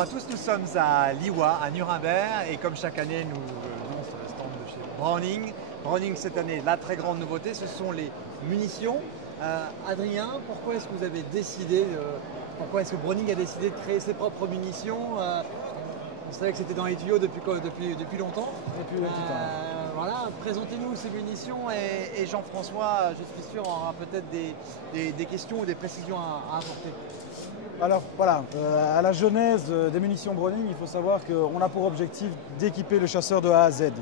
Bonjour à tous, nous sommes à Liwa, à Nuremberg, et comme chaque année, nous venons sur le stand de chez Browning. Browning, cette année, la très grande nouveauté, ce sont les munitions. Adrien, pourquoi est-ce que vous avez décidé, pourquoi est-ce que Browning a décidé de créer ses propres munitions? On savait que c'était dans les tuyaux depuis longtemps. Voilà, présentez-nous ces munitions et Jean-François, je suis sûr, aura peut-être des questions ou des précisions à apporter. Alors voilà, à la genèse des munitions Browning, il faut savoir qu'on a pour objectif d'équiper le chasseur de A à Z.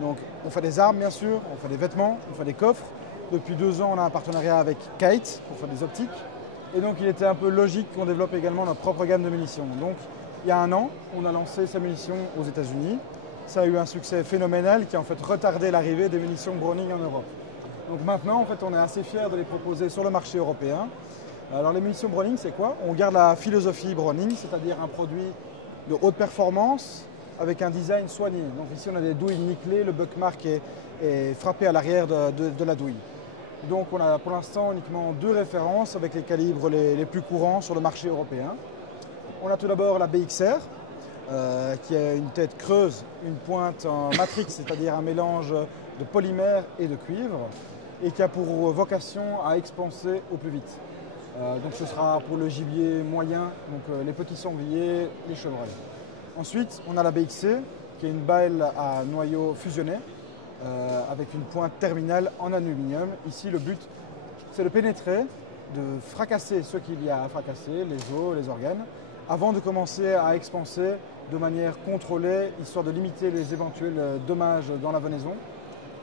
Donc on fait des armes bien sûr, on fait des vêtements, on fait des coffres. Depuis 2 ans, on a un partenariat avec Kite pour faire des optiques. Et donc il était un peu logique qu'on développe également notre propre gamme de munitions. Donc il y a 1 an, on a lancé ces munitions aux États-Unis. Ça a eu un succès phénoménal qui a en fait retardé l'arrivée des munitions Browning en Europe. Donc maintenant, en fait, on est assez fiers de les proposer sur le marché européen. Alors les munitions Browning, c'est quoi? On garde la philosophie Browning, c'est-à-dire un produit de haute performance avec un design soigné. Donc ici, on a des douilles nickelées, le buckmark est frappé à l'arrière de la douille. Donc on a pour l'instant uniquement 2 références avec les calibres les plus courants sur le marché européen. On a tout d'abord la BXR, qui a une tête creuse, une pointe en matrix, c'est-à-dire un mélange de polymère et de cuivre, et qui a pour vocation à expanser au plus vite. Donc ce sera pour le gibier moyen, donc les petits sangliers, les chevreuils. Ensuite, on a la BXC, qui est une balle à noyau fusionné, avec une pointe terminale en aluminium. Ici, le but, c'est de pénétrer, de fracasser ce qu'il y a à fracasser, les os, les organes, avant de commencer à expanser de manière contrôlée, histoire de limiter les éventuels dommages dans la venaison.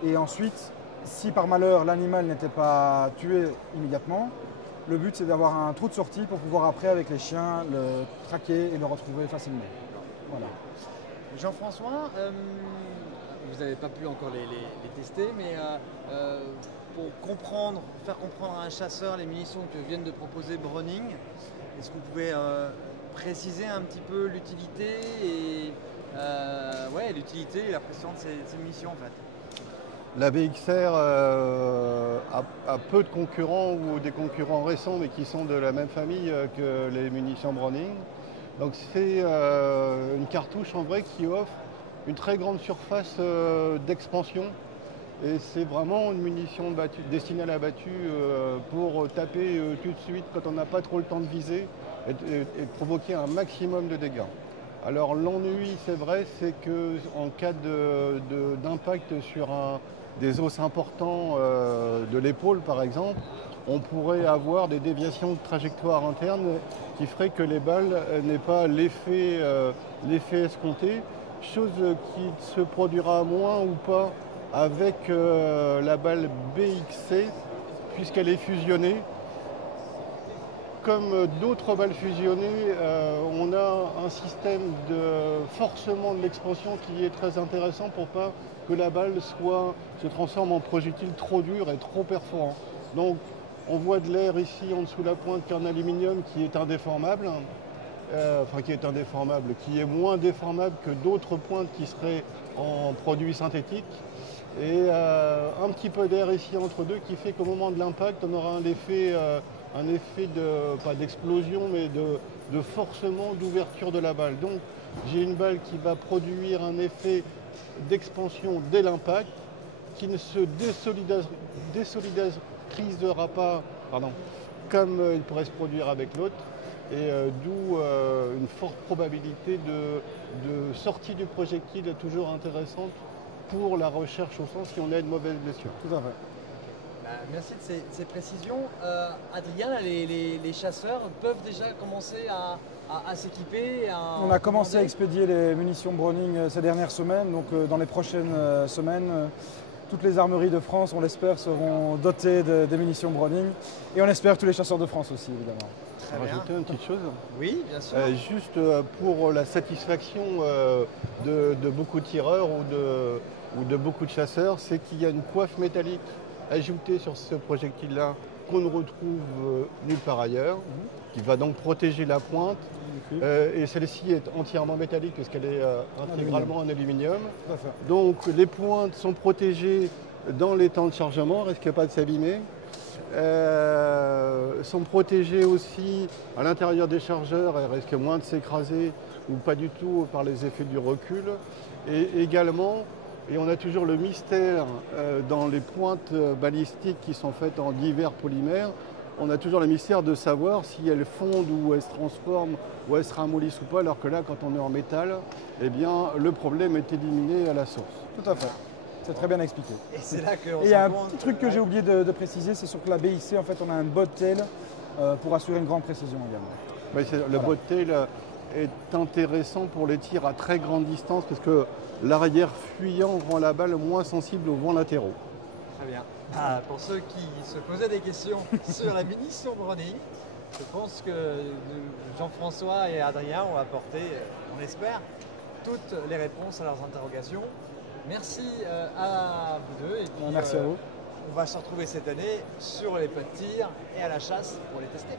Et ensuite, si par malheur l'animal n'était pas tué immédiatement, le but c'est d'avoir un trou de sortie pour pouvoir après avec les chiens le traquer et le retrouver facilement. Voilà. Jean-François, vous n'avez pas pu encore les tester, mais pour faire comprendre à un chasseur les munitions que viennent de proposer Browning, est-ce que vous pouvez préciser un petit peu l'utilité et la précision de ces munitions en fait? La BXR a peu de concurrents ou des concurrents récents mais qui sont de la même famille que les munitions Browning. Donc c'est une cartouche en vrai qui offre une très grande surface d'expansion et c'est vraiment une munition destinée à la battue pour taper tout de suite quand on n'a pas trop le temps de viser et provoquer un maximum de dégâts. Alors l'ennui, c'est vrai, c'est qu'en cas d'impact sur des os importants de l'épaule par exemple, on pourrait avoir des déviations de trajectoire interne qui feraient que les balles n'aient pas l'effet escompté, chose qui se produira moins ou pas avec la balle BXC puisqu'elle est fusionnée. Comme d'autres balles fusionnées, on a un système de forcement de l'expansion qui est très intéressant pour pas que la balle se transforme en projectile trop dur et trop perforant. Donc on voit de l'air ici en dessous la pointe qui est en aluminium qui est indéformable, qui est moins déformable que d'autres pointes qui seraient en produits synthétiques. Et un petit peu d'air ici entre deux qui fait qu'au moment de l'impact, on aura un effet pas d'explosion, mais de forcement, d'ouverture de la balle. Donc j'ai une balle qui va produire un effet d'expansion dès l'impact, qui ne se désolidarisera pas, comme il pourrait se produire avec l'autre, et d'où une forte probabilité de sortie du projectile toujours intéressante pour la recherche au sens si on a une mauvaise blessure. Tout à fait. Merci de ces précisions. Adrien, les chasseurs peuvent déjà commencer à s'équiper. On a commencé à expédier les munitions Browning ces dernières semaines, donc dans les prochaines semaines, toutes les armeries de France, on l'espère, seront dotées de munitions Browning et on espère tous les chasseurs de France aussi, évidemment. Très bien. Rajouter une petite chose? Oui, bien sûr. Juste pour la satisfaction de beaucoup de tireurs ou de beaucoup de chasseurs, c'est qu'il y a une coiffe métallique ajoutée sur ce projectile-là qu'on ne retrouve nulle part ailleurs, qui va donc protéger la pointe. Et celle-ci est entièrement métallique parce qu'elle est intégralement en aluminium. Donc les pointes sont protégées dans les temps de chargement, risquent pas de s'abîmer. sont protégées aussi à l'intérieur des chargeurs, elles risquent moins de s'écraser ou pas du tout par les effets du recul. Et également, et on a toujours le mystère dans les pointes balistiques qui sont faites en divers polymères, on a toujours le mystère de savoir si elles fondent ou elles se transforment ou elles se ramollissent ou pas, alors que là, quand on est en métal, eh bien, le problème est éliminé à la source. Tout à fait. C'est très bien expliqué. Et c'est là qu'on Et il y a un se rend compte petit truc que j'ai oublié de préciser, c'est sur que la BIC, en fait, on a un bobtail pour assurer une grande précision également. Oui, le bobtail est intéressant pour les tirs à très grande distance parce que l'arrière fuyant rend la balle moins sensible aux vents latéraux. Très bien. Pour ceux qui se posaient des questions sur la munition Browning, je pense que Jean-François et Adrien ont apporté, on espère, toutes les réponses à leurs interrogations. Merci à vous deux. Et puis, merci à vous. On va se retrouver cette année sur les pots de tir et à la chasse pour les tester.